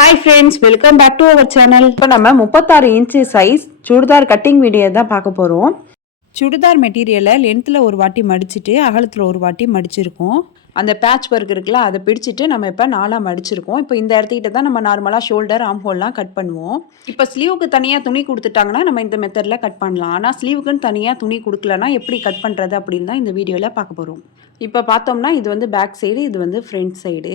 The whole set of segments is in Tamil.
Hi friends, welcome back to our channel. இப்போ நம்ம 36 inch size churidar cutting video தான் பார்க்க போகிறோம். சுடிதார் மெட்டீரியலை லென்த்தில் ஒரு வாட்டி மடிச்சுட்டு அகலத்தில் ஒரு வாட்டி மடிச்சிருக்கோம். அந்த பேட்ச் ஒர்க் இருக்குல்ல அதை பிடிச்சிட்டு நம்ம இப்போ 4ஆக மடிச்சிருக்கோம். இப்போ இந்த இடத்துக்கிட்ட தான் நம்ம நார்மலாக ஷோல்டர் ஆம்ஹோல்லாம் கட் பண்ணுவோம். இப்போ ஸ்லீவுக்கு தனியாக துணி கொடுத்துட்டாங்கன்னா நம்ம இந்த மெத்தடில் கட் பண்ணலாம். ஆனால் ஸ்லீவுக்குன்னு தனியாக துணி கொடுக்கலன்னா எப்படி கட் பண்ணுறது அப்படின்னு தான் இந்த வீடியோவில் பார்க்க போகிறோம். இப்போ பார்த்தோம்னா இது வந்து பேக் சைடு, இது வந்து ஃப்ரண்ட் சைடு.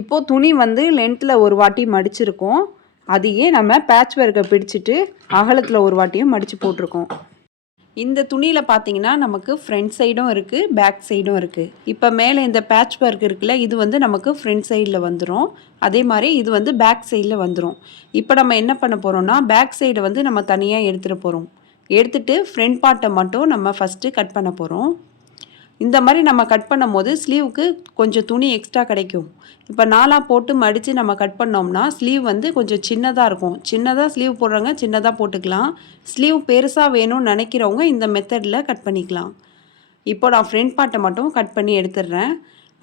இப்போது துணி வந்து லென்த்தில் ஒரு வாட்டி மடிச்சிருக்கோம். அதையே நம்ம பேட்ச் ஒர்க்கை பிடிச்சிட்டு அகலத்தில் ஒரு வாட்டியும் மடித்து போட்டிருக்கோம். இந்த துணியில் பார்த்தீங்கன்னா நமக்கு ஃப்ரண்ட் சைடும் இருக்குது, பேக் சைடும் இருக்குது. இப்போ மேலே இந்த பேட்ச் ஒர்க் இருக்குல்ல, இது வந்து நமக்கு ஃப்ரண்ட் சைடில் வந்துடும். அதே மாதிரி இது வந்து பேக் சைடில் வந்துடும். இப்போ நம்ம என்ன பண்ண போகிறோம்னா, பேக் சைடை வந்து நம்ம தனியாக எடுத்துகிட்டு போகிறோம். எடுத்துகிட்டு ஃப்ரண்ட் பார்ட்டை மட்டும் நம்ம ஃபஸ்ட்டு கட் பண்ண போகிறோம். இந்த மாதிரி நம்ம கட் பண்ணும் போது ஸ்லீவுக்கு கொஞ்சம் துணி எக்ஸ்ட்ரா கிடைக்கும். இப்போ 4ஆக போட்டு மடித்து நம்ம கட் பண்ணோம்னா ஸ்லீவ் வந்து கொஞ்சம் சின்னதாக இருக்கும். சின்னதாக ஸ்லீவ் போடுறவங்க சின்னதாக போட்டுக்கலாம். ஸ்லீவ் பெருசாக வேணும்னு நினைக்கிறவங்க இந்த மெத்தடில் கட் பண்ணிக்கலாம். இப்போ நான் ஃப்ரண்ட் பார்ட்டை மட்டும் கட் பண்ணி எடுத்துடுறேன்.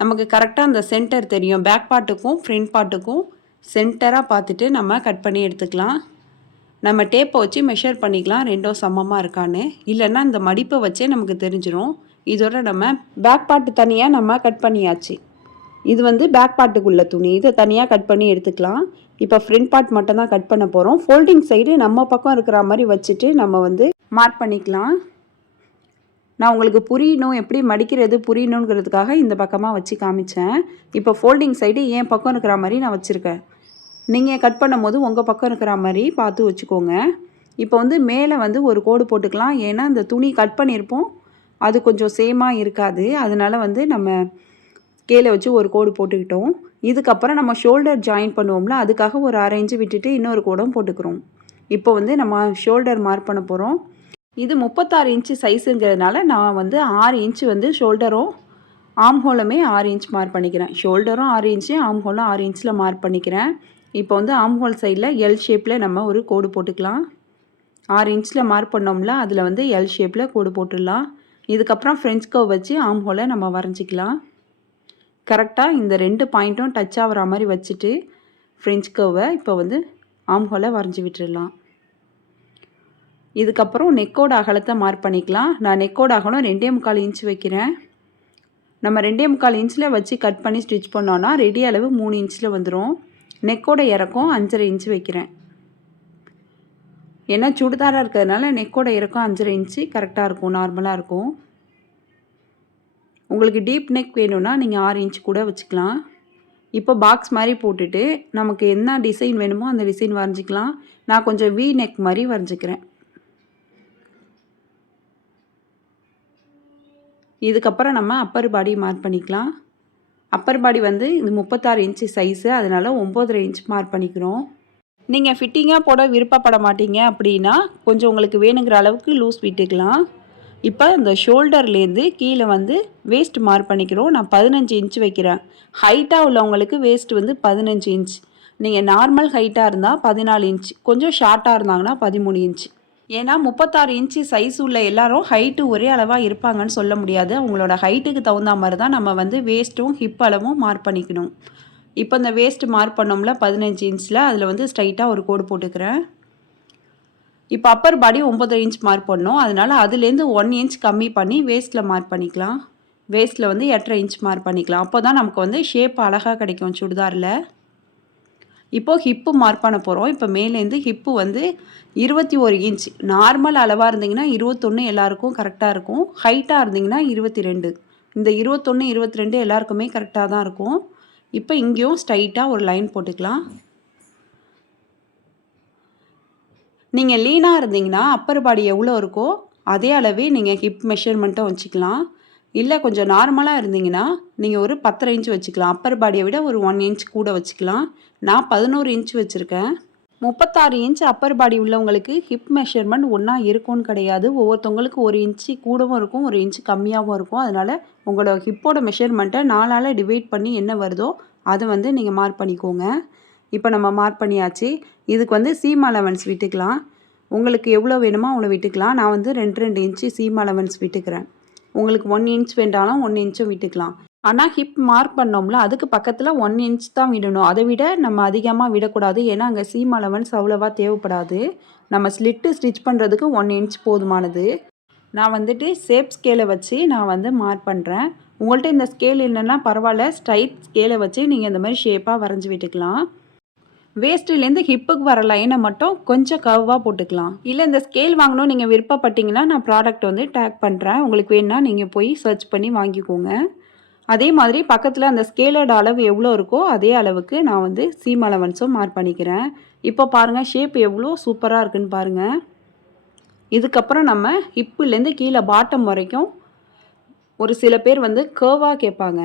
நமக்கு கரெக்டாக அந்த சென்டர் தெரியும். பேக் பார்ட்டுக்கும் ஃப்ரண்ட் பார்ட்டுக்கும் சென்டராக பார்த்துட்டு நம்ம கட் பண்ணி எடுத்துக்கலாம். நம்ம டேப்பை வச்சு மெஷர் பண்ணிக்கலாம் ரெண்டும் சமமாக இருக்கான்னு. இல்லைன்னா இந்த மடிப்பை வச்சே நமக்கு தெரிஞ்சிடும். இதோட நம்ம பேக் பார்ட்டு தனியாக நம்ம கட் பண்ணியாச்சு. இது வந்து பேக் பார்ட்டுக்குள்ள துணி, இதை தனியாக கட் பண்ணி எடுத்துக்கலாம். இப்போ ஃப்ரண்ட் பார்ட் மட்டும் தான் கட் பண்ண போகிறோம். ஃபோல்டிங் சைடு நம்ம பக்கம் இருக்கிற மாதிரி வச்சுட்டு நம்ம வந்து மார்க் பண்ணிக்கலாம். நான் உங்களுக்கு புரியணும், எப்படி மடிக்கிறது புரியணுங்கிறதுக்காக இந்த பக்கமாக வச்சு காமிச்சேன். இப்போ ஃபோல்டிங் சைடு என் பக்கம் இருக்கிற மாதிரி நான் வச்சுருக்கேன். நீங்கள் கட் பண்ணும் போது உங்கள் பக்கம் இருக்கிற மாதிரி பார்த்து வச்சுக்கோங்க. இப்போ வந்து மேலே வந்து ஒரு கோடு போட்டுக்கலாம். ஏன்னா இந்த துணி கட் பண்ணியிருப்போம், அது கொஞ்சம் சேமாக இருக்காது. அதனால் வந்து நம்ம ஸ்கேலை வச்சு ஒரு கோடு போட்டுக்கிட்டோம். இதுக்கப்புறம் நம்ம ஷோல்டர் ஜாயின் பண்ணுவோம்ல, அதுக்காக ஒரு 1/2 இன்ச்சு விட்டுட்டு இன்னொரு கோடும் போட்டுக்கிறோம். இப்போ வந்து நம்ம ஷோல்டர் மார்க் பண்ண போகிறோம். இது 36 இன்ச்சு சைஸுங்கிறதுனால நான் வந்து 6 இன்ச்சு வந்து ஷோல்டரும் ஆம்ஹோலுமே 6 இன்ச் மார்க் பண்ணிக்கிறேன். ஷோல்டரும் 6 இன்ச்சு, ஆம்ஹோலும் 6 இன்ச்சில் மார்க் பண்ணிக்கிறேன். இப்போ வந்து ஆம்ஹோல் சைடில் எல் ஷேப்பில் நம்ம ஒரு கோடு போட்டுக்கலாம். 6 இன்ச்சில் மார்க் பண்ணோம்ல, அதில் வந்து எல் ஷேப்பில் கோடு போட்டுடலாம். இதுக்கப்புறம் ஃப்ரெஞ்ச் கர்வ் வச்சு ஆம்ஹோலை நம்ம வரைஞ்சிக்கலாம். கரெக்டாக இந்த 2 பாயிண்ட்டும் டச் ஆகிற மாதிரி வச்சுட்டு ஃப்ரெஞ்ச் கர்வை இப்போ வந்து ஆம்ஹோலை வரைஞ்சி விட்டுடலாம். இதுக்கப்புறம் நெக்கோட அகலத்தை மார்க் பண்ணிக்கலாம். நான் நெக்கோட அகலம் 2.25 இன்ச் வைக்கிறேன். நம்ம 2.25 இன்ச்சில் வச்சு கட் பண்ணி ஸ்டிச் பண்ணோன்னா ரெடி அளவு 3 இன்ச்சில் வந்துடும். நெக்கோட இறக்கம் 5.5 இன்ச்சு வைக்கிறேன். ஏன்னா சுடிதாராக இருக்கிறதுனால நெக்கோட இறக்கம் 5.5 இன்ச்சு கரெக்டாக இருக்கும், நார்மலாக இருக்கும். உங்களுக்கு டீப் நெக் வேணும்னா நீங்கள் 6 இன்ச் கூட வச்சுக்கலாம். இப்போ பாக்ஸ் மாதிரி போட்டுட்டு நமக்கு என்ன டிசைன் வேணுமோ அந்த டிசைன் வரைஞ்சிக்கலாம். நான் கொஞ்சம் வி நெக் மாதிரி வரைஞ்சிக்கிறேன். இதுக்கப்புறம் நம்ம அப்பர் பாடி மார்க் பண்ணிக்கலாம். அப்பர் பாடி வந்து இது 36 இன்ச்சு சைஸு, அதனால் 9.5 இன்ச் மார்க் பண்ணிக்கிறோம். நீங்கள் ஃபிட்டிங்காக போட விருப்பப்பட மாட்டீங்க அப்படின்னா கொஞ்சம் உங்களுக்கு வேணுங்கிற அளவுக்கு லூஸ் விட்டுக்கலாம். இப்போ இந்த ஷோல்டர்லேருந்து கீழே வந்து வேஸ்ட் மார்க் பண்ணிக்கிறோம். நான் 15 இன்ச் வைக்கிறேன். ஹைட்டாக உள்ளவங்களுக்கு வேஸ்ட் வந்து 15 இன்ச். நீங்கள் நார்மல் ஹைட்டாக இருந்தால் 14 இன்ச், கொஞ்சம் ஷார்ட்டாக இருந்தாங்கன்னா 13 இன்ச். ஏன்னா 36 இன்ச்சு சைஸ் உள்ள எல்லாரும் ஹைட்டு ஒரே அளவாக இருப்பாங்கன்னு சொல்ல முடியாது. அவங்களோட ஹைட்டுக்கு தகுந்த மாதிரி தான் நம்ம வந்து வேஸ்ட்டும் ஹிப் அளவும் மார்க் பண்ணிக்கணும். இப்போ இந்த வேஸ்ட் மார்க் பண்ணோம்ல 15 இன்ச்சில், அதில் வந்து ஸ்ட்ரைட்டாக ஒரு கோடு போட்டுக்கிறேன். இப்போ அப்பர் பாடி 9.5 இன்ச் மார்க் பண்ணோம். அதனால் அதுலேருந்து 1 இன்ச் கம்மி பண்ணி வேஸ்ட்டில் மார்க் பண்ணிக்கலாம். வேஸ்ட்டில் வந்து 8.5 இன்ச் மார்க் பண்ணிக்கலாம். அப்போ தான் நமக்கு வந்து ஷேப் அழகாக கிடைக்கும் சுடிதாரில். இப்போது ஹிப்பு மார்க் பண்ண போகிறோம். இப்போ மேலேருந்து ஹிப்பு வந்து 21 இன்ச். நார்மல் அளவாக இருந்தீங்கன்னா 21 எல்லாருக்கும் கரெக்டாக இருக்கும். ஹைட்டாக இருந்தீங்கன்னா 22. இந்த 21, 22 எல்லாருக்குமே கரெக்டாக தான் இருக்கும். இப்போ இங்கேயும் ஸ்ட்ரைட்டாக ஒரு லைன் போட்டுக்கலாம். நீங்கள் லீனாக இருந்தீங்கன்னா அப்பர் பாடி எவ்வளோ இருக்கோ அதே அளவே நீங்கள் ஹிப் மெஷர்மெண்ட்டும் வச்சுக்கலாம். இல்லை கொஞ்சம் நார்மலாக இருந்தீங்கன்னா நீங்கள் ஒரு 10.5 இன்ச் வச்சுக்கலாம். அப்பர் பாடியை விட ஒரு 1 இன்ச் கூட வச்சுக்கலாம். நான் 11 இன்ச் வச்சுருக்கேன். 36 இன்ச் அப்பர் பாடி உள்ளவங்களுக்கு ஹிப் மெஷர்மெண்ட் ஒன்றா இருக்கும்னு கிடையாது. ஒவ்வொருத்தவங்களுக்கு 1 இன்ச்சு கூடவும் இருக்கும், 1 இன்ச்சு கம்மியாகவும் இருக்கும். அதனால் உங்களோட ஹிப்போட மெஷர்மெண்ட்டை 4ஆல் டிவைட் பண்ணி என்ன வருதோ அதை வந்து நீங்கள் மார்க் பண்ணிக்கோங்க. இப்போ நம்ம மார்க் பண்ணியாச்சு. இதுக்கு வந்து சீம் அலவன்ஸ் விட்டுக்கலாம். உங்களுக்கு எவ்வளோ வேணுமோ அவ்வளோ விட்டுக்கலாம். நான் வந்து 2 இன்ச்சு சீம் அலவன்ஸ் விட்டுக்கிறேன். உங்களுக்கு 1 இன்ச் வேண்டாலும் 1 இன்ச்சும் விட்டுக்கலாம். ஆனால் ஹிப் மார்க் பண்ணோம்ல அதுக்கு பக்கத்தில் 1 இன்ச் தான் விடணும். அதை விட நம்ம அதிகமாக விடக்கூடாது. ஏன்னா அங்கே சீம் அலவன்ஸ் அவ்வளோவா தேவைப்படாது. நம்ம ஸ்லிட்டு ஸ்டிச் பண்ணுறதுக்கு 1 இன்ச் போதுமானது. நான் வந்துட்டு ஷேப் ஸ்கேலை வச்சு நான் வந்து மார்க் பண்ணுறேன். உங்கள்கிட்ட இந்த ஸ்கேல் இல்லைன்னா பரவாயில்ல, ஸ்ட்ரைட் ஸ்கேலை வச்சு நீங்கள் இந்த மாதிரி ஷேப்பாக வரைஞ்சி விட்டுக்கலாம். வேஸ்ட்லேருந்து ஹிப்புக்கு வர லைனை மட்டும் கொஞ்சம் கர்வாக போட்டுக்கலாம். இல்லை இந்த ஸ்கேல் வாங்கணும் நீங்கள் விருப்பப்பட்டீங்கன்னா நான் ப்ராடக்ட் வந்து டேக் பண்ணுறேன். உங்களுக்கு வேணுன்னா நீங்கள் போய் சர்ச் பண்ணி வாங்கிக்கோங்க. அதே மாதிரி பக்கத்தில் அந்த ஸ்கேலோட அளவு எவ்வளோ இருக்கோ அதே அளவுக்கு நான் வந்து சீம் அலவன்ஸும் மார்க் பண்ணிக்கிறேன். இப்போ பாருங்கள் ஷேப் எவ்வளோ சூப்பராக இருக்குன்னு பாருங்கள். இதுக்கப்புறம் நம்ம ஹிப்புலேருந்து கீழே பாட்டம் வரைக்கும் ஒரு சில பேர் வந்து கர்வாக கேட்பாங்க,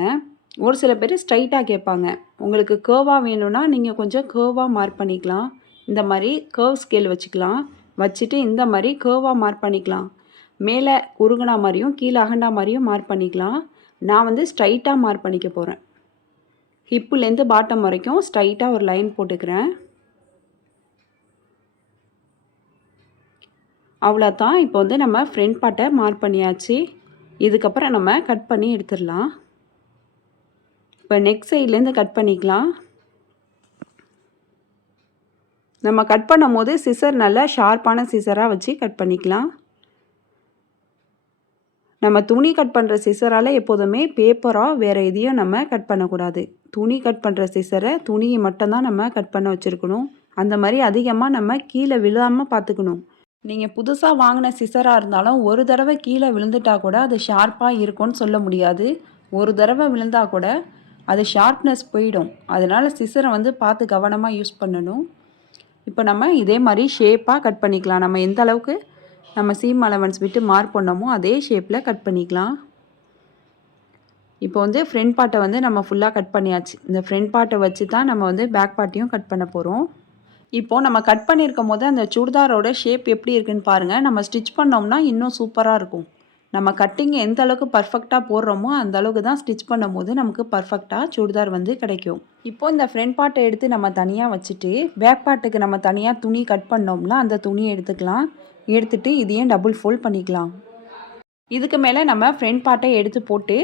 ஒரு சில பேர் ஸ்ட்ரைட்டாக கேட்பாங்க. உங்களுக்கு கர்வாக வேணும்னா நீங்கள் கொஞ்சம் கர்வாக மார்க் பண்ணிக்கலாம். இந்த மாதிரி கர்வ் ஸ்கேல் வச்சுக்கலாம். வச்சுட்டு இந்த மாதிரி கர்வாக மார்க் பண்ணிக்கலாம். மேலே குறுகுனா மாதிரியும் கீழே அகண்டா மாதிரியும் மார்க் பண்ணிக்கலாம். நான் வந்து ஸ்ட்ரைட்டாக மார்க் பண்ணிக்க போகிறேன். ஹிப்புலேருந்து பாட்டம் வரைக்கும் ஸ்ட்ரைட்டாக ஒரு லைன் போட்டுக்கிறேன். அவ்வளோதான். இப்போ வந்து நம்ம ஃப்ரண்ட் பார்ட்டை மார்க் பண்ணியாச்சு. இதுக்கப்புறம் நம்ம கட் பண்ணி எடுத்துடலாம். இப்போ நெக் சைட்லேருந்து கட் பண்ணிக்கலாம். நம்ம கட் பண்ணும் போது சிசர் நல்லா ஷார்ப்பான சிசராக வச்சு கட் பண்ணிக்கலாம். நம்ம துணி கட் பண்ணுற சிசரால் எப்போதுமே பேப்பராக வேறு எதையும் நம்ம கட் பண்ணக்கூடாது. துணி கட் பண்ணுற சிசரை துணியை மட்டும்தான் நம்ம கட் பண்ண வச்சுருக்கணும். அந்த மாதிரி அதிகமாக நம்ம கீழே விழாமல் பார்த்துக்கணும். நீங்கள் புதுசாக வாங்கின சிசராக இருந்தாலும் ஒரு தடவை கீழே விழுந்துட்டா கூட அது ஷார்ப்பாக இருக்கும்னு சொல்ல முடியாது. ஒரு தடவை விழுந்தால் கூட அது ஷார்ப்னஸ் போயிடும். அதனால் சிசரை வந்து பார்த்து கவனமாக யூஸ் பண்ணணும். இப்போ நம்ம இதே மாதிரி ஷேப்பாக கட் பண்ணிக்கலாம். நம்ம எந்த அளவுக்கு நம்ம சீம் அலவன்ஸ் விட்டு மார்க் பண்ணோமோ அதே ஷேப்பில் கட் பண்ணிக்கலாம். இப்போ வந்து ஃப்ரண்ட் பார்ட்டை வந்து நம்ம ஃபுல்லாக கட் பண்ணியாச்சு. இந்த ஃப்ரண்ட் பார்ட்டை வச்சு தான் நம்ம வந்து பேக் பார்ட்டையும் கட் பண்ண போகிறோம். இப்போது நம்ம கட் பண்ணியிருக்கும் போது அந்த சுடிதாரோட ஷேப் எப்படி இருக்குன்னு பாருங்கள். நம்ம ஸ்டிச் பண்ணோம்னா இன்னும் சூப்பராக இருக்கும். நம்ம கட்டிங் எந்த அளவுக்கு பர்ஃபெக்டாக போடுறோமோ அந்த அளவுக்கு தான் ஸ்டிச் பண்ணும்போது நமக்கு பர்ஃபெக்டாக சுடிதார் வந்து கிடைக்கும். இப்போது இந்த ஃப்ரண்ட் பார்ட்டை எடுத்து நம்ம தனியாக வச்சுட்டு பேக் பார்ட்டுக்கு நம்ம தனியாக துணி கட் பண்ணோம்ல அந்த துணியை எடுத்துக்கலாம். எடுத்துகிட்டு இதையும் டபுள் ஃபோல்ட் பண்ணிக்கலாம். இதுக்கு மேலே நம்ம ஃப்ரண்ட் பார்ட்டை எடுத்து போட்டு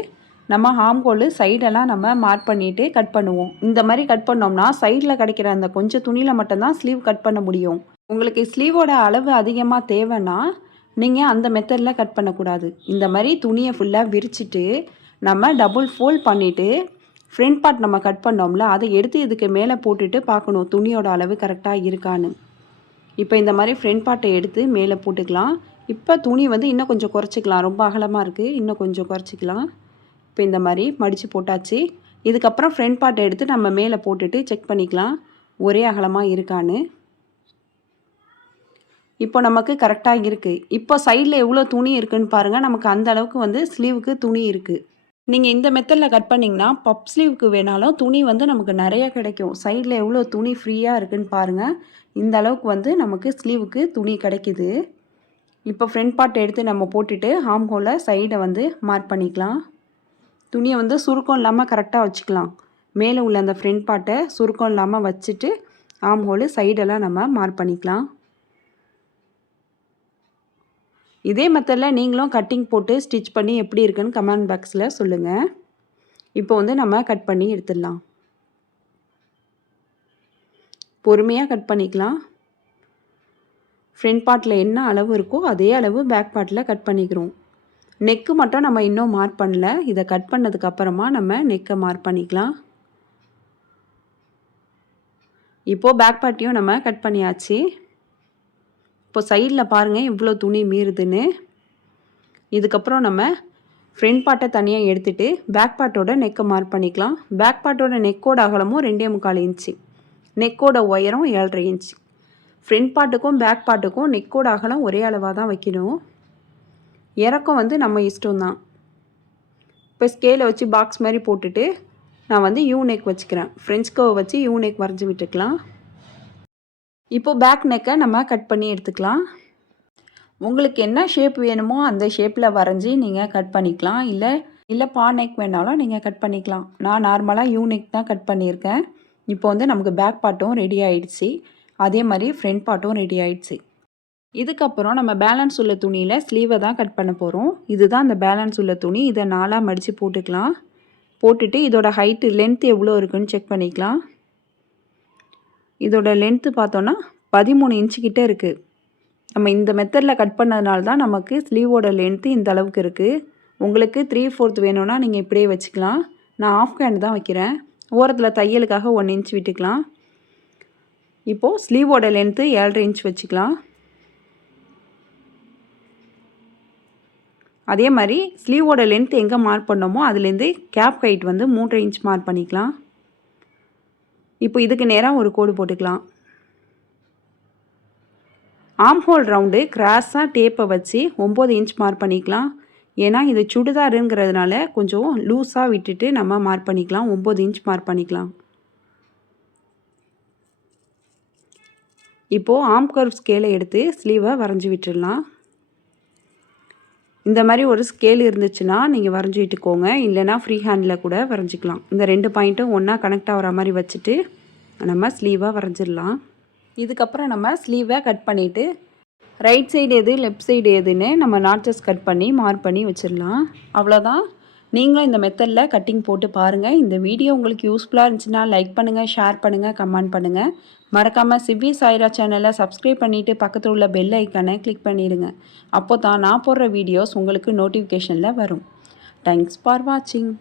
நம்ம ஹாம்ஹோலு சைடெல்லாம் நம்ம மார்க் பண்ணிவிட்டு கட் பண்ணுவோம். இந்த மாதிரி கட் பண்ணோம்னா சைடில் கிடைக்கிற அந்த கொஞ்சம் துணியில் மட்டும்தான் ஸ்லீவ் கட் பண்ண முடியும். உங்களுக்கு ஸ்லீவோட அளவு அதிகமாக தேவைன்னா நீங்கள் அந்த மெத்தடில் கட் பண்ணக்கூடாது. இந்த மாதிரி துணியை ஃபுல்லாக விரிச்சிட்டு நம்ம டபுள் ஃபோல்ட் பண்ணிவிட்டு ஃப்ரண்ட் பார்ட் நம்ம கட் பண்ணோம்ல அதை எடுத்து இதுக்கு மேலே போட்டுட்டு பார்க்கணும் துணியோட அளவு கரெக்டாக இருக்கான்னு. இப்போ இந்த மாதிரி ஃப்ரண்ட் பார்ட்டை எடுத்து மேலே போட்டுக்கலாம். இப்போ துணி வந்து இன்னும் கொஞ்சம் குறைச்சிக்கலாம். ரொம்ப அகலமாக இருக்குது, இன்னும் கொஞ்சம் குறைச்சிக்கலாம். இப்போ இந்த மாதிரி மடித்து போட்டாச்சு. இதுக்கப்புறம் ஃப்ரண்ட் பார்ட்டை எடுத்து நம்ம மேலே போட்டுட்டு செக் பண்ணிக்கலாம் ஒரே அகலமாக இருக்கான்னு. இப்போ நமக்கு கரெக்டாக இருக்குது. இப்போ சைடில் எவ்வளோ துணி இருக்குதுன்னு பாருங்கள். நமக்கு அந்த அளவுக்கு வந்து ஸ்லீவுக்கு துணி இருக்குது. நீங்கள் இந்த மெத்தடில் கட் பண்ணிங்கன்னா பப் ஸ்லீவுக்கு வேணாலும் துணி வந்து நமக்கு நிறைய கிடைக்கும். சைடில் எவ்வளோ துணி ஃப்ரீயாக இருக்குதுன்னு பாருங்கள். இந்த அளவுக்கு வந்து நமக்கு ஸ்லீவுக்கு துணி கிடைக்கிது. இப்போ ஃப்ரண்ட் பார்ட் எடுத்து நம்ம போட்டுட்டு ஆர்ம் ஹோலை சைடை வந்து மார்க் பண்ணிக்கலாம். துணியை வந்து சுருக்கம் இல்லாமல் கரெக்டாக வச்சுக்கலாம். மேலே உள்ள அந்த ஃப்ரண்ட் பார்ட்டை சுருக்கம் இல்லாமல் வச்சுட்டு ஆர்ம் ஹோலு சைடெல்லாம் நம்ம மார்க் பண்ணிக்கலாம். இதே மெத்தடில் நீங்களும் கட்டிங் போட்டு ஸ்டிச் பண்ணி எப்படி இருக்குன்னு கமெண்ட் பாக்ஸில் சொல்லுங்கள். இப்போ வந்து நம்ம கட் பண்ணி எடுத்துடலாம். பொறுமையாக கட் பண்ணிக்கலாம். ஃப்ரண்ட் பார்ட்டில் என்ன அளவு இருக்கோ அதே அளவு பேக் பார்ட்டில் கட் பண்ணிக்கிறோம். நெக்கு மட்டும் நம்ம இன்னும் மார்க் பண்ணல. இதை கட் பண்ணதுக்கப்புறமா நம்ம நெக்கை மார்க் பண்ணிக்கலாம். இப்போது பேக் பார்ட்டையும் நம்ம கட் பண்ணியாச்சு. இப்போ சைடில் பாருங்கள் இவ்வளோ துணி மீறுதுன்னு. இதுக்கப்புறம் நம்ம ஃப்ரண்ட் பார்ட்டை தனியாக எடுத்துகிட்டு பேக் பார்ட்டோட நெக்கை மார்க் பண்ணிக்கலாம். பேக் பார்ட்டோட நெக்கோட அகலமும் 2.25 இன்ச்சு, நெக்கோட உயரம் 7.5 இன்ச்சு. ஃப்ரண்ட் பார்ட்டுக்கும் பேக் பார்ட்டுக்கும் நெக்கோட அகலம் ஒரே அளவாக தான் வைக்கணும். இறக்கம் வந்து நம்ம இஷ்டம்தான். இப்போ ஸ்கேலை வச்சு பாக்ஸ் மாதிரி போட்டுட்டு நான் வந்து யூ நெக் வச்சுக்கிறேன். ஃப்ரெஞ்ச் கர்வ் வச்சு யூ நெக் வரைஞ்சி விட்டுக்கலாம். இப்போது பேக் நெக்கை நம்ம கட் பண்ணி எடுத்துக்கலாம். உங்களுக்கு என்ன ஷேப் வேணுமோ அந்த ஷேப்பில் வரைஞ்சி நீங்கள் கட் பண்ணிக்கலாம். இல்லை பா நெக் வேணாலும் நீங்கள் கட் பண்ணிக்கலாம். நான் நார்மலாக யூ நெக் தான் கட் பண்ணியிருக்கேன். இப்போ வந்து நமக்கு பேக் பார்ட்டும் ரெடி ஆகிடுச்சு. அதே மாதிரி ஃப்ரண்ட் பார்ட்டும் ரெடி ஆகிடுச்சு. இதுக்கப்புறம் நம்ம பேலன்ஸ் உள்ள துணியில் ஸ்லீவை தான் கட் பண்ண போகிறோம். இதுதான் அந்த பேலன்ஸ் உள்ள துணி. இதை 4ஆக மடித்து போட்டுக்கலாம். போட்டுட்டு இதோட ஹைட்டு லென்த் எவ்வளோ இருக்குன்னு செக் பண்ணிக்கலாம். இதோட லென்த்து பார்த்தோன்னா 13 இன்ச்சு கிட்ட இருக்குது. நம்ம இந்த மெத்தடில் கட் பண்ணதுனால தான் நமக்கு ஸ்லீவோட லென்த்து இந்த அளவுக்கு இருக்குது. உங்களுக்கு 3/4 வேணும்னா நீங்கள் இப்படியே வச்சுக்கலாம். நான் ஆஃப் ஹேண்ட் தான் வைக்கிறேன். ஓரத்தில் தையலுக்காக 1 இன்ச் விட்டுக்கலாம். இப்போது ஸ்லீவோட லென்த்து 7.5 இன்ச் வச்சுக்கலாம். அதே மாதிரி ஸ்லீவோட லென்த் எங்கே மார்க் பண்ணோமோ அதுலேருந்து கேப் ஹைட் வந்து 3.5 இன்ச் மார்க் பண்ணிக்கலாம். இப்போ இதுக்கு நேராக ஒரு கோடு போட்டுக்கலாம். ஆர்ம் ஹோல் ரவுண்டு கிராஸாக டேப்பை வச்சு 9 இன்ச் மார்க் பண்ணிக்கலாம். ஏன்னா இது சுடிதாருங்கிறதுனால கொஞ்சம் லூஸாக விட்டுட்டு நம்ம மார்க் பண்ணிக்கலாம். 9 இன்ச் மார்க் பண்ணிக்கலாம். இப்போது ஆர்ம் கர்வ் ஸ்கேலை எடுத்து ஸ்லீவை வரைஞ்சி விட்டுடலாம். இந்த மாதிரி ஒரு ஸ்கேல் இருந்துச்சுன்னா நீங்கள் வரைஞ்சி விட்டுக்கோங்க. இல்லைனா ஃப்ரீ ஹேண்டில் கூட வரைஞ்சிக்கலாம். இந்த 2 பாயிண்ட்டும் ஒன்றா கனெக்ட் ஆகிற மாதிரி வச்சுட்டு நம்ம ஸ்லீவை வரைஞ்சிடலாம். இதுக்கப்புறம் நம்ம ஸ்லீவை கட் பண்ணிவிட்டு ரைட் சைடு எது லெஃப்ட் சைடு எதுன்னு நம்ம நாட்சஸ் கட் பண்ணி மார்க் பண்ணி வச்சிடலாம். அவ்வளோதான். நீங்களும் இந்த மெத்தடில் கட்டிங் போட்டு பாருங்கள். இந்த வீடியோ உங்களுக்கு யூஸ்ஃபுல்லாக இருந்துச்சுன்னா லைக் பண்ணுங்கள், ஷேர் பண்ணுங்கள், கமெண்ட் பண்ணுங்கள். மறக்காமல் சிவி சாய்ரா சேனலை சப்ஸ்கிரைப் பண்ணிவிட்டு பக்கத்தில் உள்ள பெல் ஐக்கானை கிளிக் பண்ணிடுங்க. அப்போ தான் நான் போடுற வீடியோஸ் உங்களுக்கு நோட்டிஃபிகேஷனில் வரும். தேங்க்ஸ் ஃபார் வாட்சிங்.